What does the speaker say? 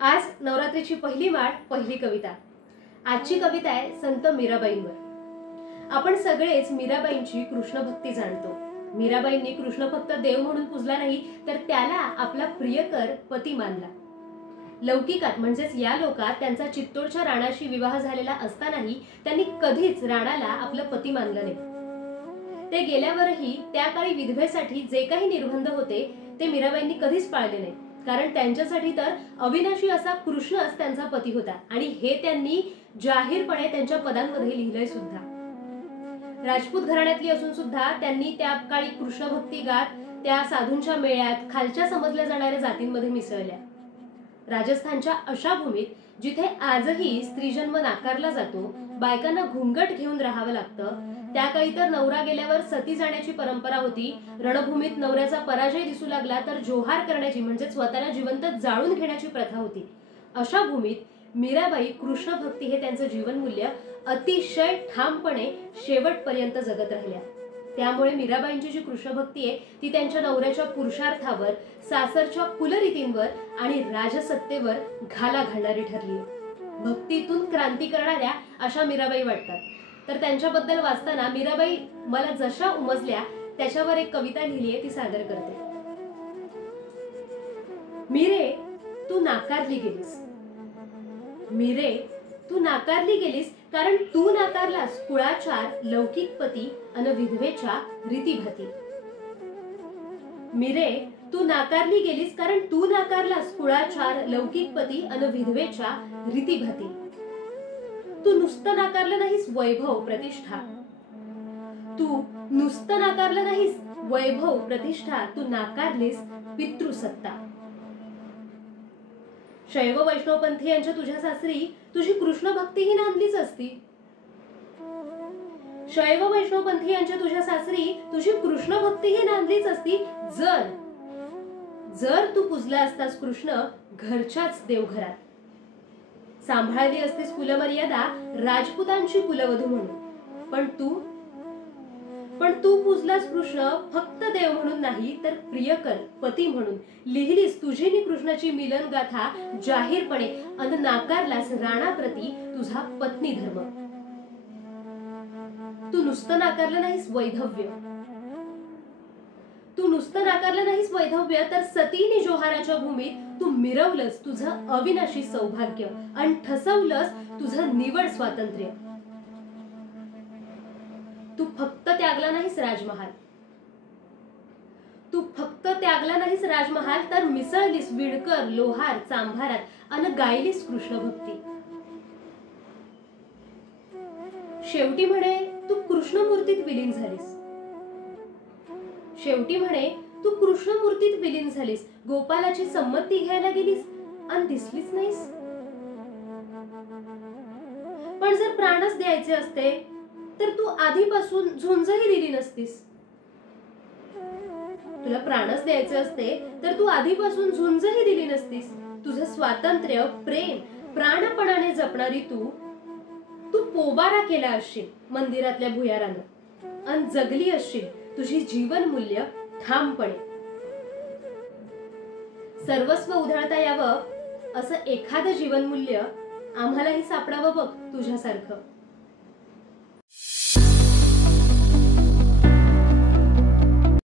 आज नवरात्रीची पहिली माळ, पहिली कविता। आजची कविता आहे संत मीराबाईंवर। आपण सगळेच मीराबाईंची कृष्ण भक्ती जाणतो। मीराबाईंनी कृष्ण फक्त देव म्हणून पूजला नाही, तर त्याला आपला प्रियकर पती मानला। लौकिकात म्हणजेच या लोकात त्यांचा चित्तोडच्या राणाशी विवाह झालेला असतानाही त्यांनी कधीच राणाला आपलं पती मानलं नाही। ते गेल्यावरही त्या काळी विधवेसाठी जे काही निर्बंध होते ते मीराबाईंनी कधीच पाळले नाही, कारण त्यांच्यासाठी तर अविनाशी असा कृष्णच त्यांचा पती होता आणि हे त्यांनी जाहीरपणे त्यांच्या पदांमध्ये लिहिलंय सुद्धा। राजपूत घराण्यातली असून सुद्धा त्यांनी त्या काळी कृष्ण भक्ती गात त्या साधूंच्या मेळ्यात खालच्या समजल्या जाणाऱ्या जातींमध्ये मिसळल्या। राजस्थानच्या अशा भूमीत जिथे आजही स्त्रीजन्म नाकारला जातो, बायकांना घुंगट घेऊन राहावं लागतं, त्या काळी तर नवरा गेल्यावर सती जाण्याची परंपरा होती। रणभूमीत नवऱ्याचा पराजय दिसू लागला तर जोहार करण्याची म्हणजे स्वतःला जिवंत जाळून घेण्याची प्रथा होती। अशा भूमीत मीराबाई कृष्ण भक्ती हे त्यांचं जीवनमूल्य अतिशय ठामपणे शेवटपर्यंत जगत राहिल्या। त्यामुळे मीराबाईंची जी कृष्ण भक्ती आहे ती त्यांच्या नवऱ्याच्या पुरुषार्थावर, सासरच्या कुलरीतींवर आणि राजसत्तेवर घाला घालणारी ठरली। भक्तीतून क्रांती करणाऱ्या अशा मीराबाई वाटतात। तर त्यांच्याबद्दल वाचताना मीराबाई मला जशा उमजल्या त्याच्यावर एक कविता लिहिली आहे, ती सादर करते। मीरे तू नाकारली गेलीस, मीरे तू नाकारली गेलीस, कारण तू नाकारलास कुळाचार, लौकिक पती अन विधवेच्या रीतीभाती। मीरे तू नाकारली गेलीस, कारण तू नाकारलास कुळाचार, लौकिक पती अन विधवेच्या रीतीभाती। तू नुसतं नाकारलं नाहीस वैभव प्रतिष्ठा, तू नुसतं नाकारलं नाहीस वैभव प्रतिष्ठा, तू नाकारलीस पितृसत्ता। शैव वैष्णवपंथीयांच्या तुझ्या सासरी तुझी कृष्ण भक्तीही नांदलीच असती। शैव वैष्णवपंथीयांच्या तुझ्या सासरी तुझी कृष्ण भक्तीही नांदलीच असती, जर जर तू पूजला असतास कृष्ण घरच्याच देवघरात, सांभाळली असतीस कुलमर्यादा राजपुतांची कुलवधू म्हणून। पण तू पूजलास कृष्ण फक्त देव म्हणून नाही, तर प्रियकर पती म्हणून। लिहिलीस तुझी नि कृष्णाची मिलन गाथा जाहीरपणे अन नाकारलास राणाप्रती तुझा पत्नी धर्म। तू नुसतं नाकारलं नाहीस वैधव्य, तू नुसतं नाकारलं नाहीस वैधव्य, तर सतीने जोहाराच्या भूमीत तू मिरवलंस तुझं अविनाशी सौभाग्य आणि ठसवलंस तुझं निवड स्वातंत्र्य। तू फक्त त्यागला नाहीस राजमहाल, तू फक्त त्यागला नाहीस राजमहाल, तर मिसळलीस विणकर लोहार चांभारात अन गायलीस कृष्ण भक्ती। शेवटी म्हणे तू कृष्णमूर्तीत विलीन झालीस, शेवटी म्हणे तू कृष्णमूर्तीत विलीन झालीस, गोपालाची संमती घ्यायला गेलीस आणि दिसलीच नाहीस। पण जर प्राणच द्यायचे असते तर तू आधीपासून झुंजही दिली नसतीस। तुला प्राणच द्यायचे असते तर तू आधीपासून झुंजही दिली नसतीस। तुझं स्वातंत्र्य प्रेम प्राणपणाने जपणारी तू पोबारा केला असशील मंदिरातल्या भुयारानं आणि जगली असशील तुझी जीवनमूल्य ठामपणे। सर्वस्व उधळता यावं असं एखादं जीवनमूल्य आम्हालाही सापडावं बघ तुझ्यासारखं।